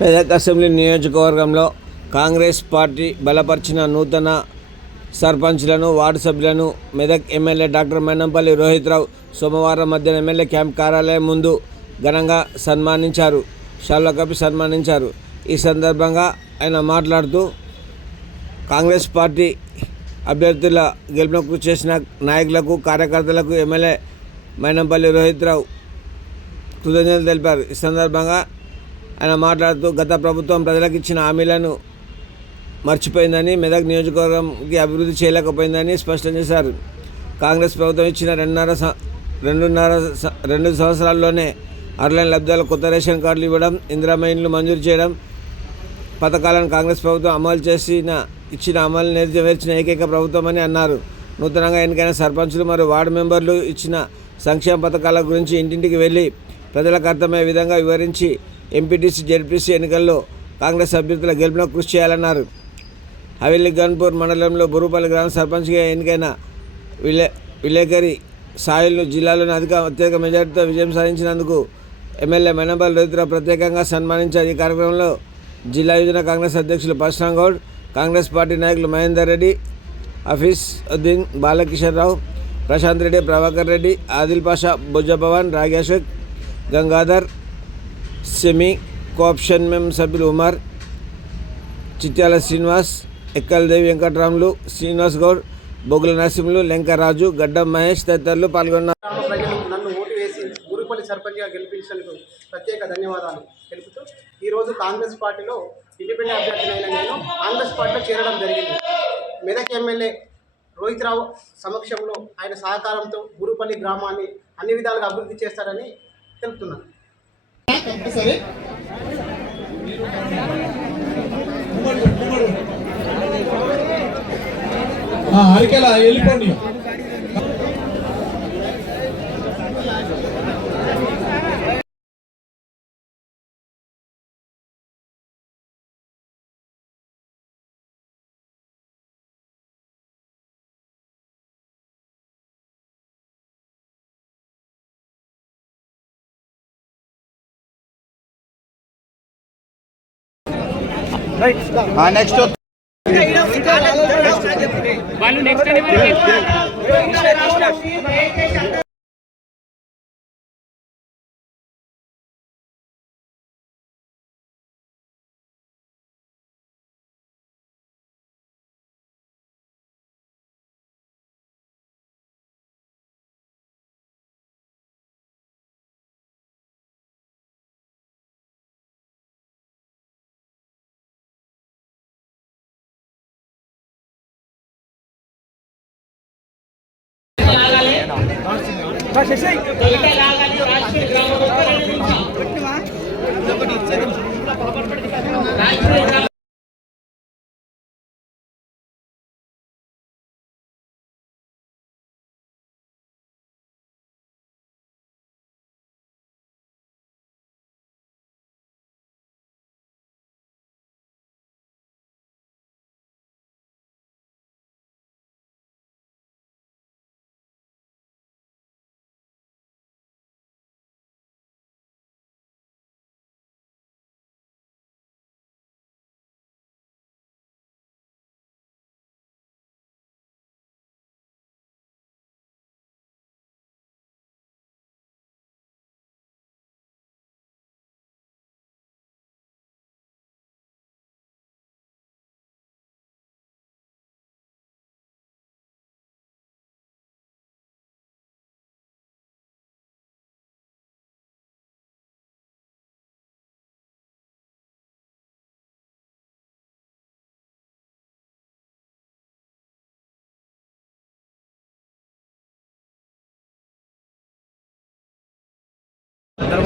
Medak assembly నియోజకవర్గంలో Congress party బలపరిచిన నూతన సర్పంచ్లను వార్డు సభ్యులను మెదక్ ఎమ్మెల్యే డాక్టర్ మెన్నంపల్లి రోహిత్రావు సోమవారం మధ్యాహ్నం ఎమ్మెల్యే క్యాంప్ కార్యాలయం ముందు ఘనంగా సన్మానించారు. షాల్వా కప్పి సన్మానించారు. ఈ సందర్భంగా ఆయన మాట్లాడుతూ కాంగ్రెస్ పార్టీ అభ్యర్థుల గెలుపునకు చేసిన నాయకులకు కార్యకర్తలకు ఎమ్మెల్యే మైనంపల్లి రోహిత్రావు కృతజ్ఞతలు తెలిపారు. ఈ సందర్భంగా ఆయన మాట్లాడుతూ గత ప్రభుత్వం ప్రజలకు ఇచ్చిన హామీలను మర్చిపోయిందని మెదక్ నియోజకవర్గంకి అభివృద్ధి చేయలేకపోయిందని స్పష్టం చేశారు. కాంగ్రెస్ ప్రభుత్వం ఇచ్చిన రెండున్నర స- రెండున్నర రెండు సంవత్సరాల్లోనే అర్లైన్ లబ్ధాలు కొత్త రేషన్ కార్డులు ఇవ్వడం ఇందిరామైన్లు మంజూరు చేయడం పథకాలను కాంగ్రెస్ ప్రభుత్వం అమలు చేసిన ఇచ్చిన అమలు నెరవేర్చిన ఏకైక ప్రభుత్వం అని అన్నారు. నూతనంగా ఎన్నికైన సర్పంచులు మరియు వార్డు మెంబర్లు ఇచ్చిన సంక్షేమ పథకాల గురించి ఇంటింటికి వెళ్ళి ప్రజలకు అర్థమయ్యే విధంగా వివరించి ఎంపీటీసీ జెడ్పీసీ ఎన్నికల్లో కాంగ్రెస్ అభ్యర్థుల గెలుపునకు కృషి చేయాలన్నారు. హవేలీ గన్పూర్ మండలంలో బురుపల్లి గ్రామ సర్పంచ్గా ఎన్నికైన విలే విలేకరి సాయిల్ను జిల్లాలోని అధిక అత్యధిక మెజార్టీతో విజయం సాధించినందుకు ఎమ్మెల్యే మెనబాల్ రైతురావు ప్రత్యేకంగా సన్మానించారు ఈ కార్యక్రమంలో జిల్లా యువజన కాంగ్రెస్ అధ్యక్షులు పరశురామ్ గౌడ్ కాంగ్రెస్ పార్టీ నాయకులు మహేందర్ రెడ్డి హఫీస్ ఉద్దీన్ బాలకిషన్ రావు ప్రశాంత్ రెడ్డి ప్రభాకర్ రెడ్డి ఆదిల్ పాషా బుజ్జ భవన్ రాగేశ్వక్ గంగాధర్ సెమీ కోఆప్షన్ మెం సభ్యులు ఉమర్ చిట్యాల శ్రీనివాస్ ఎక్కలదేవి వెంకటరాములు శ్రీనివాస్ గౌడ్ బొగుల నరసింహులు లెంకరాజు గడ్డం మహేష్ తదితరులు పాల్గొన్నారు. నన్ను ఓటు వేసి గురుపల్లి సర్పంచ్గా గెలిపించినందుకు ప్రత్యేక ధన్యవాదాలు తెలుపుతూ ఈరోజు కాంగ్రెస్ పార్టీలో ఇండిపెండెంట్ అభ్యర్థినైన నేను కాంగ్రెస్ పార్టీలో చేరడం జరిగింది. మెదక్ ఎమ్మెల్యే రోహిత్ రావు సమక్షంలో ఆయన సహకారంతో గురుపల్లి గ్రామాన్ని అన్ని విధాలుగా అభివృద్ధి చేస్తారని తెలుపుతున్నాను. ఆ, అరికెలా? వెళ్ళిపోండి. నెక్స్ట్ వాళ్ళు నెక్స్ట్ రాష్ట్రీయ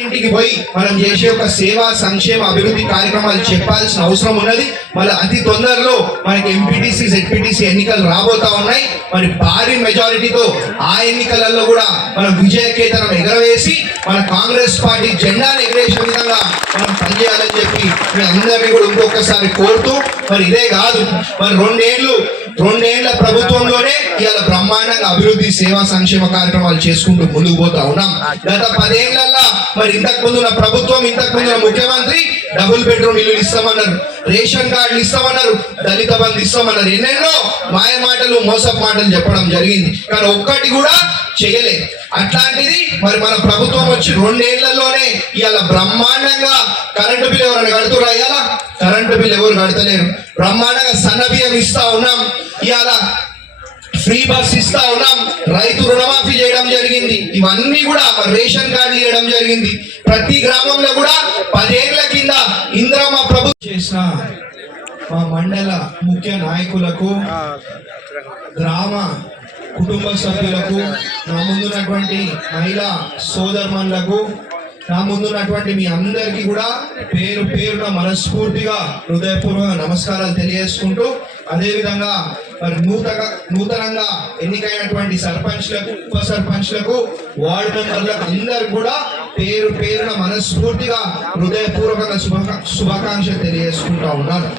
ఇంటికి పోయి మనం చేసే ఒక సేవా సంక్షేమ అభివృద్ధి కార్యక్రమాలు చెప్పాల్సిన అవసరం ఉన్నది. మళ్ళీ అతి తొందరలో మనకి ఎంపీటీసీ జెడ్పీటీసీ ఎన్నికలు రాబోతా ఉన్నాయి. మరి భారీ మెజారిటీతో ఆ ఎన్నికలలో కూడా మనం విజయకేతనం ఎగరవేసి మన కాంగ్రెస్ పార్టీ జెండాను ఎగరేసే విధంగా మనం పనిచేయాలని చెప్పి మీ అందరినీ కూడా ఇంకొకసారి కోరుతూ మరి ఇదే కాదు మరి రెండేళ్ళు రెండేళ్ళ ప్రభుత్వంలోనే ఇవాళ బ్రహ్మాండంగా అభివృద్ధి సేవా సంక్షేమ కార్యక్రమాలు చేసుకుంటూ ముందుకు పోతా ఉన్నాం. గత పదేళ్ళలో మరి ఇంతకు ముందు ఉన్న ప్రభుత్వం ఇంతకు ముందు ముఖ్యమంత్రి డబుల్ బెడ్రూమ్ ఇల్లు ఇస్తామన్నారు రేషన్ కార్డులు ఇస్తామన్నారు దళిత బంధు ఇస్తామన్నారు. ఎన్నెన్నో మాయ మాటలు మోసపు మాటలు చెప్పడం జరిగింది. కానీ ఒక్కటి కూడా చేయలేదు అట్లాంటిది మరి మన ప్రభుత్వం వచ్చి రెండేళ్ళలోనే ఇవాళ బ్రహ్మాండంగా కరెంటు బిల్ ఎవరైనా కడుతురా ఇవాళ? కరెంటు బిల్ ఎవరు కడతలేరు. బ్రహ్మాండంగా సన్న బియ్యం ఇస్తా ఉన్నాం. ఇవాళ ఫ్రీ బస్ ఇస్తా ఉన్నాం. రైతు రుణమాఫీ చేయడం జరిగింది. ఇవన్నీ కూడా రేషన్ కార్డులు ఇవ్వడం జరిగింది. ప్రతి గ్రామంలో కూడా పదేళ్ళ కింద ఇంద్రమ్మ ప్రభుత్వం చేసిన మా మండల ముఖ్య నాయకులకు గ్రామ కుటుంబ సభ్యులకు నా ముందున్నటువంటి మహిళా సోదర్మన్లకు నా ముందున్నటువంటి మీ అందరికీ కూడా పేరు పేరున మనస్ఫూర్తిగా హృదయపూర్వక నమస్కారాలు తెలియజేసుకుంటూ అదేవిధంగా మరి నూతన నూతనంగా ఎన్నికైనటువంటి సర్పంచ్లకు ఉప సర్పంచ్లకు వార్డు మెంబర్లకు అందరు కూడా పేరు పేరున మనస్ఫూర్తిగా హృదయపూర్వక శుభా శుభాకాంక్షలు తెలియజేసుకుంటా ఉన్నారు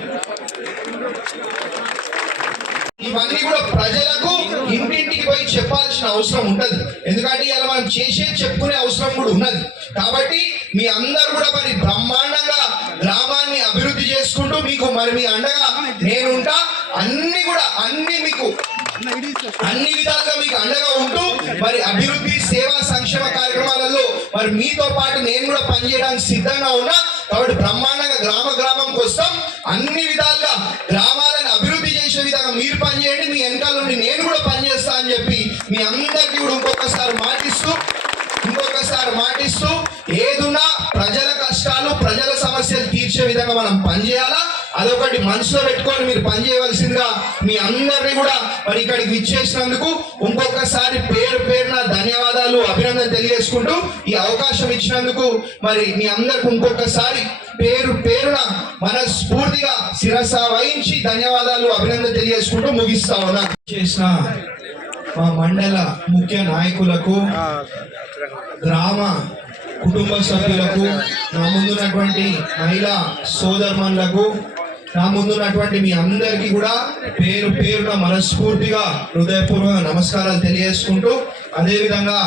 ఇవన్నీ కూడా ప్రజలకు ఇంటింటికి పోయి చెప్పాల్సిన అవసరం ఉండదు ఎందుకంటే ఇలా మనం చేసే చెప్పుకునే అవసరం కూడా ఉన్నది. కాబట్టి మీ అందరు కూడా మరి బ్రహ్మాండంగా గ్రామాన్ని అభివృద్ధి చేసుకుంటూ మీకు మరి మీ అండగా నేనుంటా. అన్ని కూడా అన్ని మీకు అన్ని విధాలుగా మీకు అండగా ఉంటూ మరి అభివృద్ధి సేవా సంక్షేమ కార్యక్రమాలలో మరి మీతో పాటు నేను కూడా పనిచేయడానికి సిద్ధంగా ఉన్నా. కాబట్టి బ్రహ్మాండంగా గ్రామ గ్రామంకి వస్తాం అన్ని విధాలుగా గ్రామాలను అభివృద్ధి చేసే విధంగా మీరు పనిచేయండి మీ వెనకాల నుండి నేను కూడా పనిచేస్తా అని చెప్పి మీ అందరికీ కూడా ఇంకొకసారి మాటిస్తూ ఇంకొకసారి మాటిస్తూ ఏదున్నా ప్రజల కష్టాలు ప్రజల సమస్యలు తీర్చే విధంగా మనం పనిచేయాలి. అదొకటి మనసులో పెట్టుకొని మీరు పనిచేయవలసిందిగా మీ అందరినీ కూడా మరి ఇక్కడికి విచ్చేసినందుకు ఇంకొకసారి పేరు పేరున ధన్యవాదాలు అభినందన తెలియజేసుకుంటూ ఈ అవకాశం ఇచ్చినందుకు మరి మీ అందరికి ఇంకొకసారి పేరు పేరున మనస్ఫూర్తిగా శిరస వహించి ధన్యవాదాలు అభినందన తెలియజేసుకుంటూ ముగిస్తా ఉన్నా. చేసిన మా మండల ముఖ్య నాయకులకు గ్రామ కుటుంబ సభ్యులకు నా ముందున్నటువంటి మహిళా సోదరులకు నా ముందున్నటువంటి మీ అందరికీ కూడా పేరు పేరున మనస్ఫూర్తిగా హృదయపూర్వక నమస్కారాలు తెలియజేసుకుంటూ అదేవిధంగా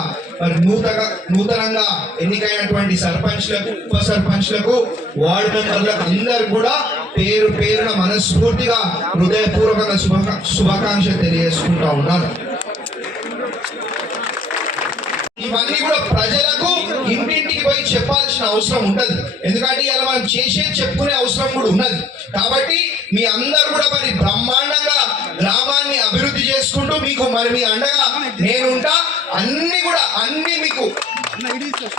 మరి నూతన నూతనంగా ఎన్నికైనటువంటి సర్పంచ్లకు ఉప సర్పంచ్లకు వార్డు మెంబర్లకు అందరికి కూడా పేరు పేరున మనస్ఫూర్తిగా హృదయపూర్వక శుభ శుభాకాంక్షలు తెలియజేసుకుంటా ఉన్నాను. ఇవన్నీ కూడా ప్రజలకు ఇంటింటికి పోయి చెప్పాల్సిన అవసరం ఉండదు. ఎందుకంటే ఇలా మనం చేసే చెప్పుకునే అవసరం కూడా ఉన్నది. కాబట్టి మీ అందరు కూడా మరి బ్రహ్మాండంగా గ్రామాన్ని అభివృద్ధి చేసుకుంటూ మీకు మరి మీ అండగా నేనుంటా అన్ని కూడా అన్ని మీకు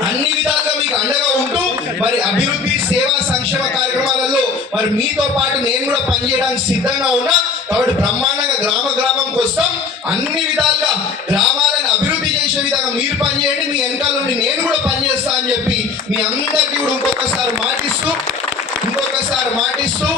అన్ని విధాలుగా మీకు అండగా ఉంటూ మరి అభివృద్ధి సేవా సంక్షేమ కార్యక్రమాలలో మరి మీతో పాటు నేను కూడా పనిచేయడానికి సిద్ధంగా ఉన్నా. కాబట్టి బ్రహ్మాండంగా గ్రామ గ్రామంకి వస్తాం. అన్ని విధాలుగా గ్రామాలను అభివృద్ధి చేసే విధంగా మీరు పనిచేయండి మీ వెనకాల నుండి నేను కూడా పనిచేస్తా అని చెప్పి మీ అందరికీ కూడా ఇంకొకసారి మాటిస్తూ ఇంకొకసారి మాటిస్తూ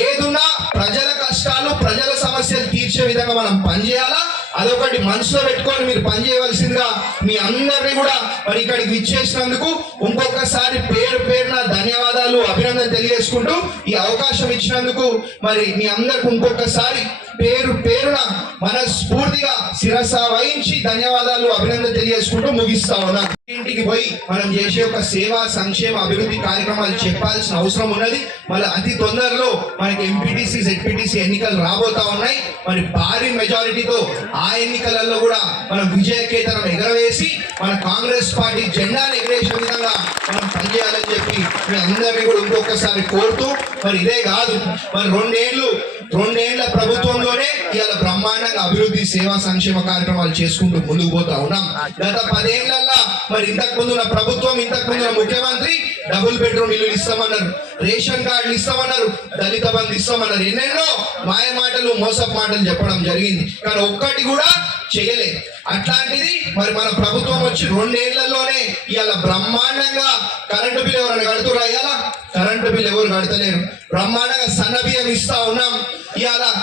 ఏదున్నా ప్రజల కష్టాలు ప్రజల సమస్యలు తీర్చే విధంగా మనం పనిచేయాలా అదొకటి మనసులో పెట్టుకొని మీరు పనిచేయవలసిందిగా మీ అందరినీ కూడా మరి ఇక్కడికి విచ్చేసినందుకు ఇంకొకసారి పేరు పేరున ధన్యవాదాలు. అభినందన తెలియజేసుకుంటూ ఈ అవకాశం ఇచ్చినందుకు మరి మీ అందరికి ఇంకొకసారి పేరు పేరున మనస్ఫూర్తిగా శిరస వహించి ధన్యవాదాలు అభినందన తెలియజేసుకుంటూ ముగిస్తా ఉన్నా ఇంటికి పోయి మనం చేసే ఒక సేవా సంక్షేమ అభివృద్ధి కార్యక్రమాలు చెప్పాల్సిన అవసరం ఉన్నది. మళ్ళీ అతి తొందరలో మనకి ఎంపీటీసీ జెడ్పీటీసీ ఎన్నికలు రాబోతా ఉన్నాయి. మరి భారీ మెజారిటీతో ఆ ఎన్నికలలో కూడా మనం విజయకేతనం ఎగరవేసి మన కాంగ్రెస్ పార్టీ జెండాను ఎగరేసే విధంగా మనం పనిచేయాలని చెప్పి మీ అందరినీ కూడా ఇంకొకసారి కోరుతూ మరి ఇదే కాదు మరి రెండేళ్ళు రెండేళ్ళ ప్రభుత్వంలోనే ఇవాళ బ్రహ్మాండంగా అభివృద్ధి సేవా సంక్షేమ కార్యక్రమాలు చేసుకుంటూ ముందుకు పోతా ఉన్నాం. గత పదేళ్ళలో మరి ఇంతకు ముందున్న ప్రభుత్వం ఇంతకు ముందున్న ముఖ్యమంత్రి డబుల్ బెడ్రూమ్ ఇల్లు ఇస్తామన్నారు రేషన్ కార్డులు ఇస్తామన్నారు దళిత బంధు ఇస్తామన్నారు. ఎన్నెన్నో మాయ మాటలు మోసపు మాటలు చెప్పడం జరిగింది. కానీ ఒక్కటి కూడా చేయలేదు అట్లాంటిది మరి మన ప్రభుత్వం వచ్చి రెండేళ్ళలోనే ఇవాళ బ్రహ్మాండంగా కరెంటు బిల్ ఎవరైనా కడుతురా ఇవాళ? కరెంటు బిల్ ఎవరు కడతలేరు. బ్రహ్మాండంగా సన్న బియ్యం ఇస్తా ఉన్నాం. ఇవాళ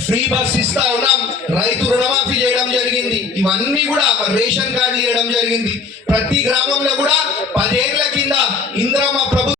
ఫ్రీ బస్ ఇస్తా ఉన్నాం. రైతు రుణమాఫీ చేయడం జరిగింది. ఇవన్నీ కూడా రేషన్ కార్డు ఇవ్వడం జరిగింది. ప్రతి గ్రామంలో కూడా పదేళ్ళ